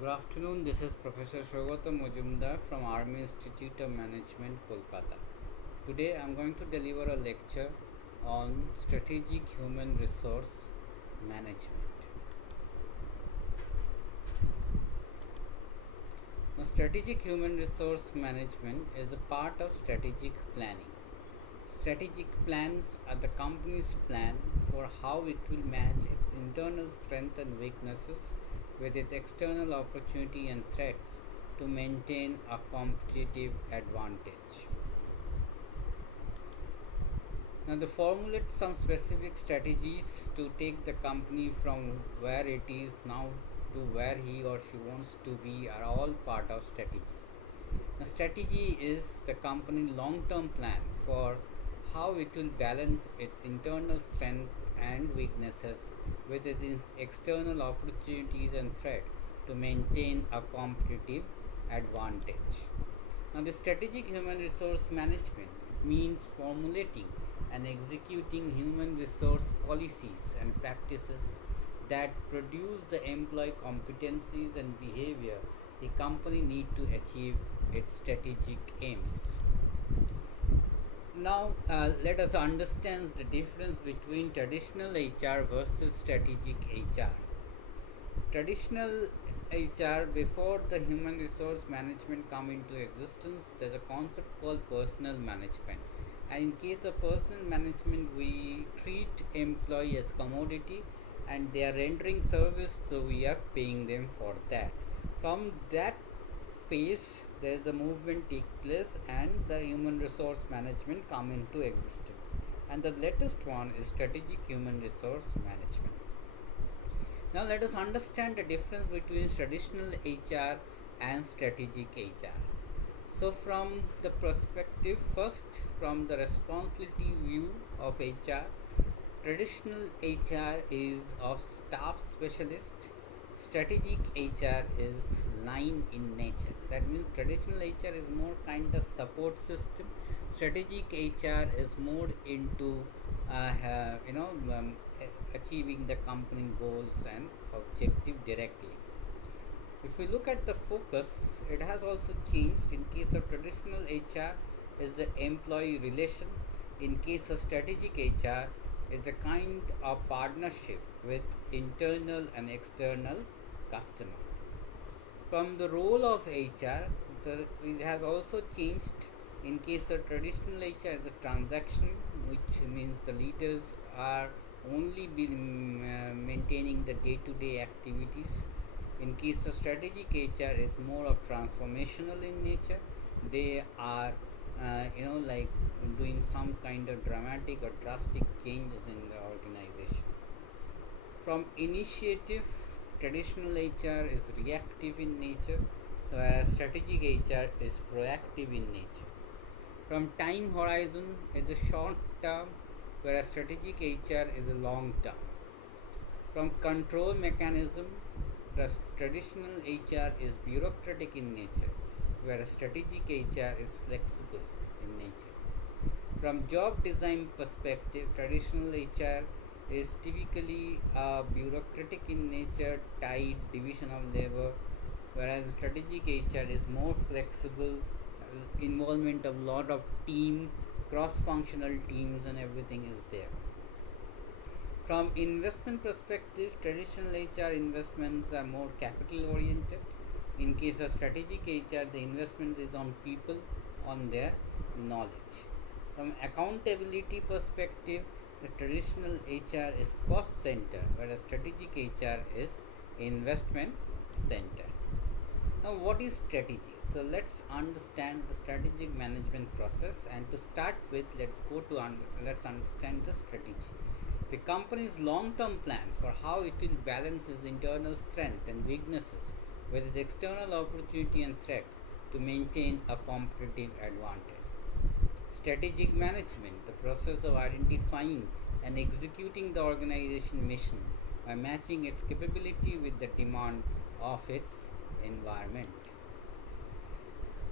Good afternoon, this is Professor Shogata Mojumdar from Army Institute of Management, Kolkata. Today I am going to deliver a lecture on strategic human resource management. Now, strategic human resource management is a part of strategic planning. Strategic plans are the company's plan for how it will match its internal strengths and weaknesses with its external opportunity and threats to maintain a competitive advantage. Now, they formulate some specific strategies to take the company from where it is now to where he or she wants to be are all part of strategy. Now, strategy is the company long-term plan for how it will balance its internal strength and weaknesses with its external opportunities and threats to maintain a competitive advantage. Now, the strategic human resource management means formulating and executing human resource policies and practices that produce the employee competencies and behavior the company need to achieve its strategic aims. Now, let us understand the difference between traditional HR versus strategic HR. Traditional HR, before the human resource management come into existence, there's a concept called personal management. And in case of personal management, we treat employee as commodity and they are rendering service, so we are paying them for that. From that phase, there is a movement take place and the human resource management come into existence. And the latest one is strategic human resource management. Now let us understand the difference between traditional HR and strategic HR. So from the perspective, first from the responsibility view of HR, traditional HR is of staff specialist, strategic HR is line in nature. That means traditional HR is more kind of support system, strategic HR is more into achieving the company goals and objective directly. If we look at the focus, it has also changed. In case of traditional HR, is the employee relation. In case of strategic HR, is a kind of partnership with internal and external customer. From the role of HR, it has also changed. In case of traditional HR, is a transaction, which means the leaders are only maintaining the day-to-day activities. In case of strategic HR, is more of transformational in nature. They are, like doing some kind of dramatic or drastic changes in the organization. From initiative, traditional HR is reactive in nature, so whereas strategic HR is proactive in nature. From time horizon, is a short term, whereas strategic HR is a long term. From control mechanism, the traditional HR is bureaucratic in nature, whereas strategic HR is flexible in nature. From job design perspective, traditional HR is typically bureaucratic in nature, tight division of labor, whereas strategic HR is more flexible, involvement of lot of team, cross-functional teams, and everything is there. From investment perspective, traditional HR investments are more capital oriented. In case of strategic HR, the investment is on people, on their knowledge. From accountability perspective, the traditional HR is cost center, whereas strategic HR is investment center. Now, what is strategy? So let's understand the strategic management process. And to start with, let's understand the strategy. The company's long-term plan for how it will balance its internal strength and weaknesses with its external opportunity and threats to maintain a competitive advantage. Strategic management, the process of identifying and executing the organization mission by matching its capability with the demand of its environment.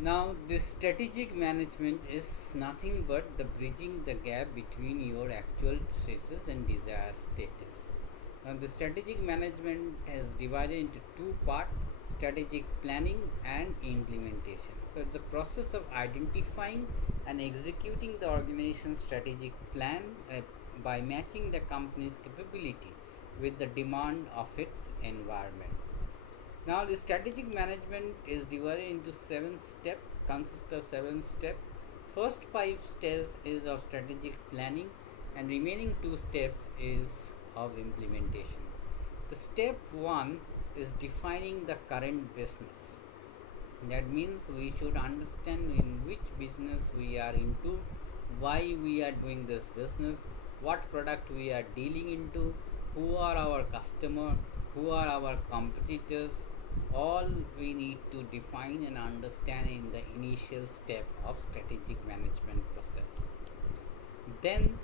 Now, this strategic management is nothing but the bridging the gap between your actual status and desired status. Now, the strategic management is divided into two parts. strategic planning and implementation. So it's a process of identifying and executing the organization's strategic plan by matching the company's capability with the demand of its environment. Now, the strategic management is divided into 7 steps, consists of 7 steps. First 5 steps is of strategic planning, and remaining 2 steps is of implementation. The step 1 is defining the current business. That means we should understand in which business we are into, why we are doing this business, what product we are dealing into, who are our customer, who are our competitors. All we need to define and understand in the initial step of strategic management process. Then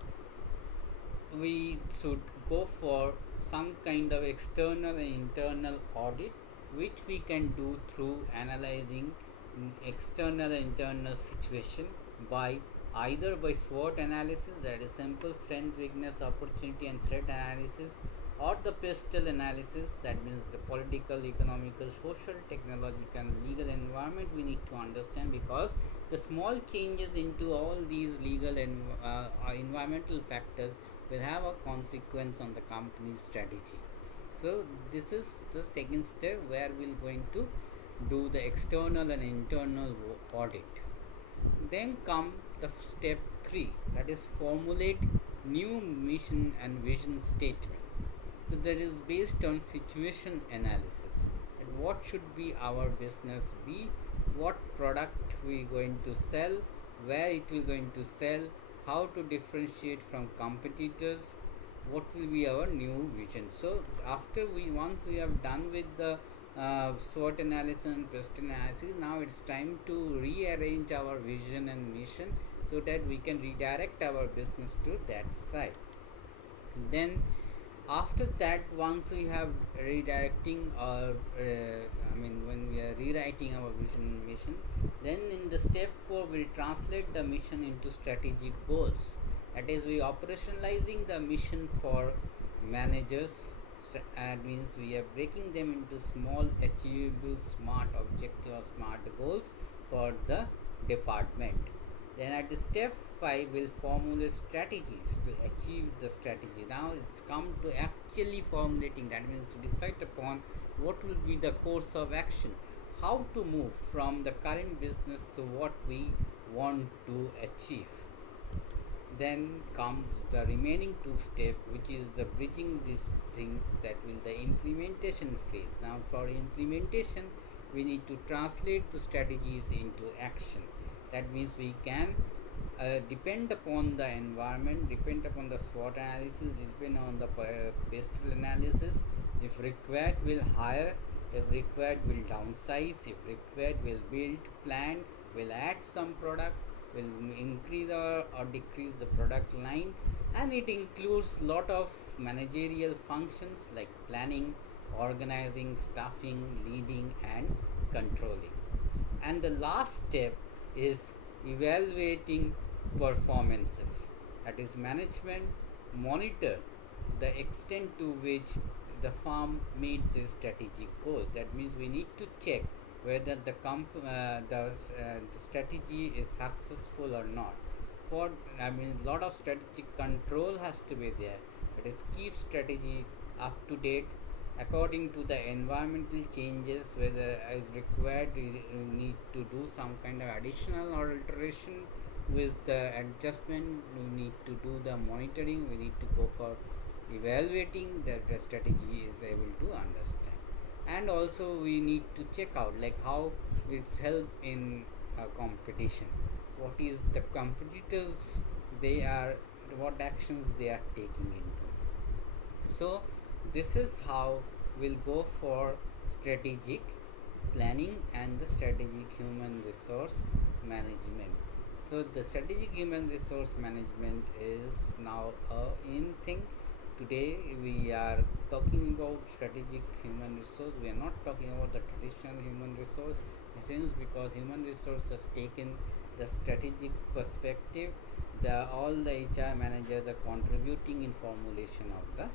we should go for some kind of external and internal audit, which we can do through analyzing external and internal situation by either by SWOT analysis, that is simple strength, weakness, opportunity and threat analysis, or the PESTEL analysis, that means the political, economical, social, technological and legal environment we need to understand, because the small changes into all these legal and environmental factors will have a consequence on the company's strategy. So this is the second step where we're going to do the external and internal audit. Then come the step 3, that is formulate new mission and vision statement. So that is based on situation analysis. And what should be our business be, what product we going to sell, where it will going to sell, how to differentiate from competitors, what will be our new vision. So after once we have done with the SWOT analysis and PESTEL analysis, now it's time to rearrange our vision and mission so that we can redirect our business to that side. Then after that, once we have redirecting our when we are rewriting our vision and mission, then in the step 4 we'll translate the mission into strategic goals. That is, we operationalizing the mission for managers. And means we are breaking them into small achievable smart objective or smart goals for the department. Then at the step 5 we'll formulate strategies to achieve the strategy. Now it's come to actually formulating, that means to decide upon what will be the course of action, how to move from the current business to what we want to achieve. Then comes the remaining 2 steps, which is the bridging these things, that will the implementation phase. Now for implementation we need to translate the strategies into action. That means we can depend upon the environment, depend upon the SWOT analysis, depend on the PESTEL analysis. If required we'll hire, if required we'll downsize, if required we'll build plant, we'll add some product, will increase or decrease the product line. And it includes lot of managerial functions like planning, organizing, staffing, leading and controlling. And the last step is evaluating performances. That is, management monitor the extent to which the firm meets its strategic goals. That means we need to check whether the strategy is successful or not. For lot of strategic control has to be there. It is keep strategy up to date according to the environmental changes. Whether if required we need to do some kind of additional or alteration with the adjustment. We need to do the monitoring. We need to go for evaluating that the strategy is able to understand. And also we need to check out like how it's help in competition, what is the competitors they are, what actions they are taking into. So this is how we'll go for strategic planning and the strategic human resource management. So the strategic human resource management is now a in thing. Today we are talking about strategic human resource. We are not talking about the traditional human resource, since because human resource has taken the strategic perspective. All the HR managers are contributing in formulation of the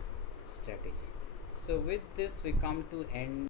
strategy. So with this we come to end